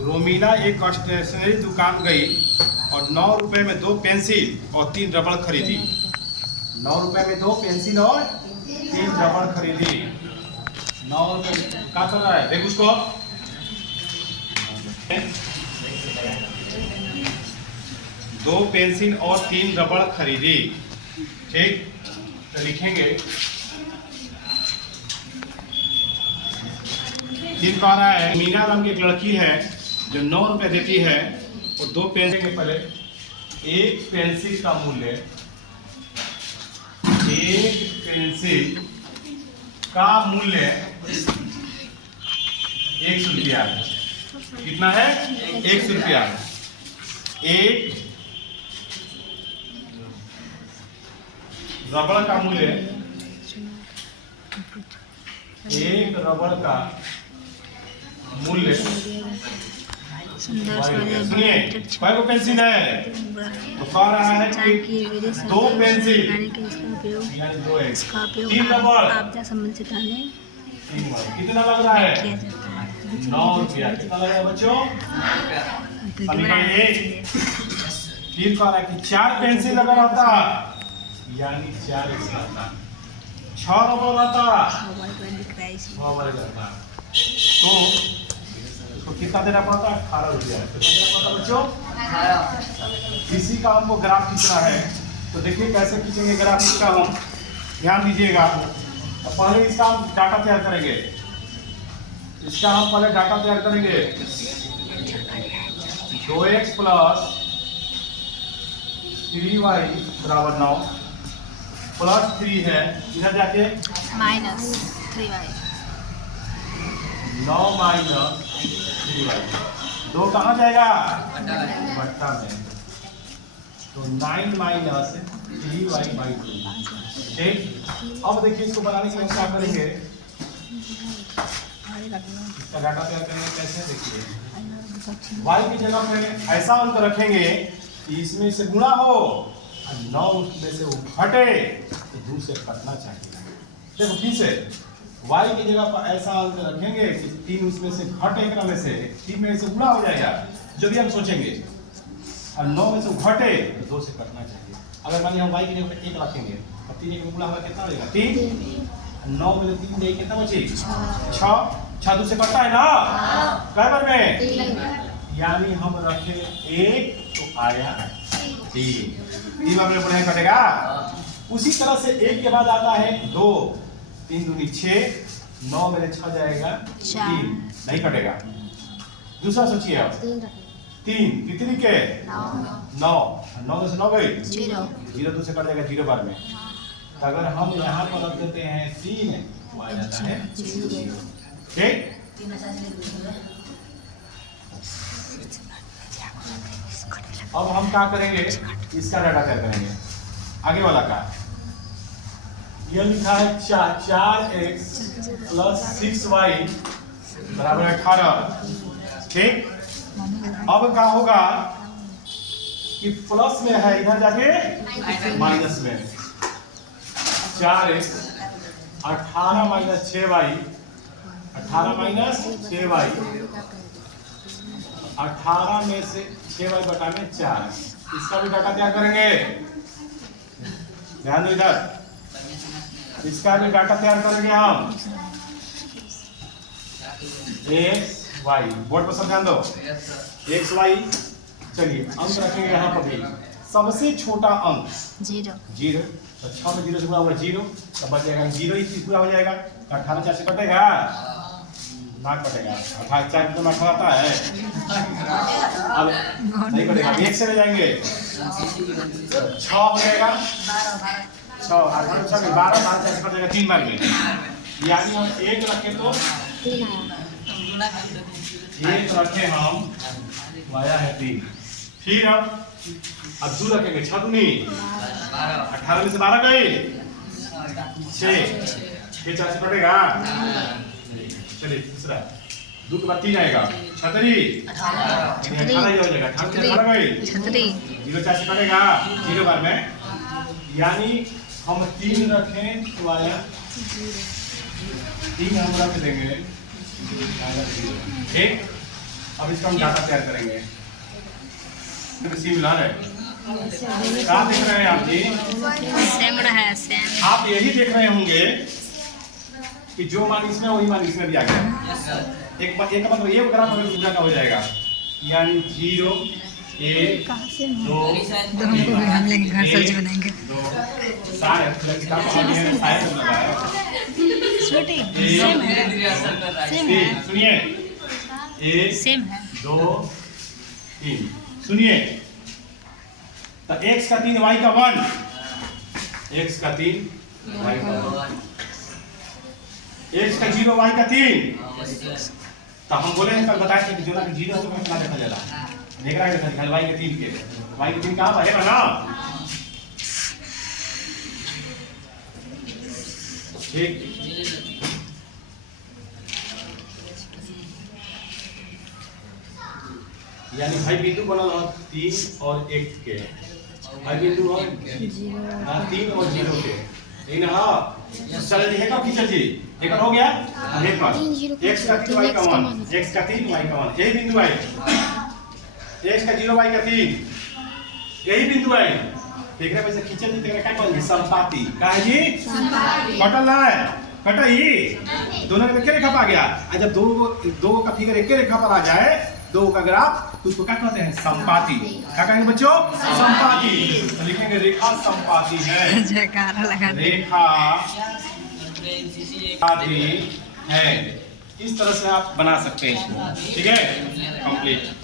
रोमीला एक स्टेशनरी दुकान गई और 9 रुपए में 2 पेंसिल और 3 रबड़ खरीदी। 9 रुपए में 2 पेंसिल और 3 रबड़ खरीदी। 9 रुपए क्या कर रहा है देख उसको। 2 पेंसिल और 3 रबड़ खरीदी। ठीक, तो लिखेंगे 3 कह रहा है मीना नाम की एक लड़की है जो 9 रुपए देती है और 2 पेंसिल के पहले एक पेंसिल का मूल्य 1 पेंसिल का मूल्य 100 रुपया है। कितना है? 100 रुपया। एक रबड़ का मूल्य, एक रबड़ का मूल्य सुनिए कई को पेंसिल है तो कह रहा है कि 2 पेंसिल 3 रबड़ कितना लग रहा है? 9 रुपया। कितना लग रहा है बच्चों? फिर कह रहा है कि 4 पेंसिल अगर आता यानी 4 6 रबड़ आता तो इसको कितना देना पड़ता? 18 रुपया। कितना देना पड़ता बच्चों? 18। इसी का हमको ग्राफ खींचना है तो देखिए कैसे खींचेंगे ग्राफ इसका। हम ध्यान दीजिएगा। तो पहले इसका हम डाटा तैयार करेंगे। इसका हम पहले डाटा तैयार करेंगे। 2x प्लस 3y बराबर 9 प्लस 3 है इधर जाके माइनस 3y 9 माइनस 3y 2 कहाँ जाएगा? बट्टा में। तो 9 माइनस 3y बाई 2। ठीक, अब देखिए इसको बनाने के लिए हम क्या करेंगे? इसका डाटा तैयार करेंगे कैसे देखिए। y की जगह पे ऐसा अंक रखेंगे कि इसमें से गुणा हो और 9 उसमें से वो घटे तो 2 से कटना चाहिए। देखो फिर से y की जगह पर ऐसा अंक रखेंगे कि 3 उसमें से घटे, एक में से 3 में से गुणा हो जाएगा जो भी हम सोचेंगे, और 9 में से घटे तो 2 से कटना चाहिए। अगर मान लीजिए हम y की जगह पर 1 रखेंगे और 3 1 गुणा होगा कितना हो जाएगा? 3। 9 में 3 जाएगा कितना बचे? 6। 6 2 से कटता है ना कै बार में? यानी हम रखे 1 तो आया 3 बार में बढ़िया कटेगा। उसी तरह से 1 के बाद आता है 2 3 दूनी 6 9 में 6 जाएगा 3 नहीं कटेगा। दूसरा सोचिए आप 3 कितनी के 9 9 से 9 गई 0 2 से कट जाएगा 0 बार में। तो अगर हम यहाँ पर रख देते हैं 3 तो आ जाता है 0। ठीक, अब हम क्या करेंगे? इसका डाटा तैयार करेंगे आगे वाला का। यह लिखा है 4x प्लस 6y बराबर 18। ठीक, अब क्या होगा कि प्लस में है इधर जाके माइनस में 4x 18 minus 6y 18 minus 6y 18 में से 6y बटा में 4। इसका भी डाटा तैयार करेंगे। ध्यान दो इधर, इसका भी डाटा तैयार करेंगे हम। x y बोर्ड पर सब ध्यान दो। x y चलिए अंक रखेंगे यहाँ पर भी। सबसे छोटा अंक 0 तो 6 में 0 से गुणा होगा 0 तो बच जाएगा 0 ही पूरा हो जाएगा। 18 4 से कटेगा ना कटेगा। 18 4 तो 18 आता है अब नहीं कटेगा। 1 से ले जाएंगे 6 हो जाएगा 6 और 6 में 12 12 से कट जाएगा 3 बार में। यानी हम 1 रखें तो 1 रखे हम आया है 3। फिर अब 2 रखेंगे 6 दूनी 18 में से 12 गई 6 6 4 से कटेगा। चलिए दूसरा 2 के बाद 3 आएगा 36 18 हो जाएगा। 18 गई 0 4 से कटेगा 0 बार में। यानी हम 3 रखें तो आया 3 हम रख देंगे। ठीक, अब इसका हम डाटा तैयार करेंगे। सिमिलर है, क्या देख रहे हैं आप जी? सेम है सेम। आप यही देख रहे होंगे कि जो मान इसमें वही मान इसमें भी आ गया। एक का मतलब ये ग्राफ अगर दूसरा का हो जाएगा, यानी 0 1 2 हम लेंगे घर सब्जी बनाएंगे। 2 शायद लगाया सेम है सुनिए 1 सेम है 2 3 सुनिए, तो x का 3 y का 1, x का 3 y का 1, x का 0 y का 3। तो हम बोले हैं कल बताए थे कि जो ना 0 तो कितना देखा जाएगा, देख रहा है दिखा y के 3 के, y के 3 कहाँ पर है ना? ठीक, यानी भाई बिंदु बनल हो 3 और 1 के, भाई बिंदु हो 3 और 0 के, लेकिन हाँ चल लिखेगा खींचा जी, एक हो गया एक बार x का 3 y का 1, x का 3 y का 1, यही बिंदु है। x का 0 y का 3, यही बिंदु है। देख रहे वैसे खींचा जी, देख रहे क्या कहेंगे संपाती, क्या है जी? संपाती। कटल है, कटा ही दोनों के एक रेखा पर आ गया। जब दो का फिगर एक रेखा पर आ जाए, दो का ग्राफ, तो उसको क्या कहते हैं? संपाती। क्या कहेंगे बच्चों? संपाती। तो लिखेंगे रेखा संपाती है, जयकारा लगा दे। रेखा संपाती है। इस तरह से आप बना सकते हैं इसको, ठीक है, कंप्लीट।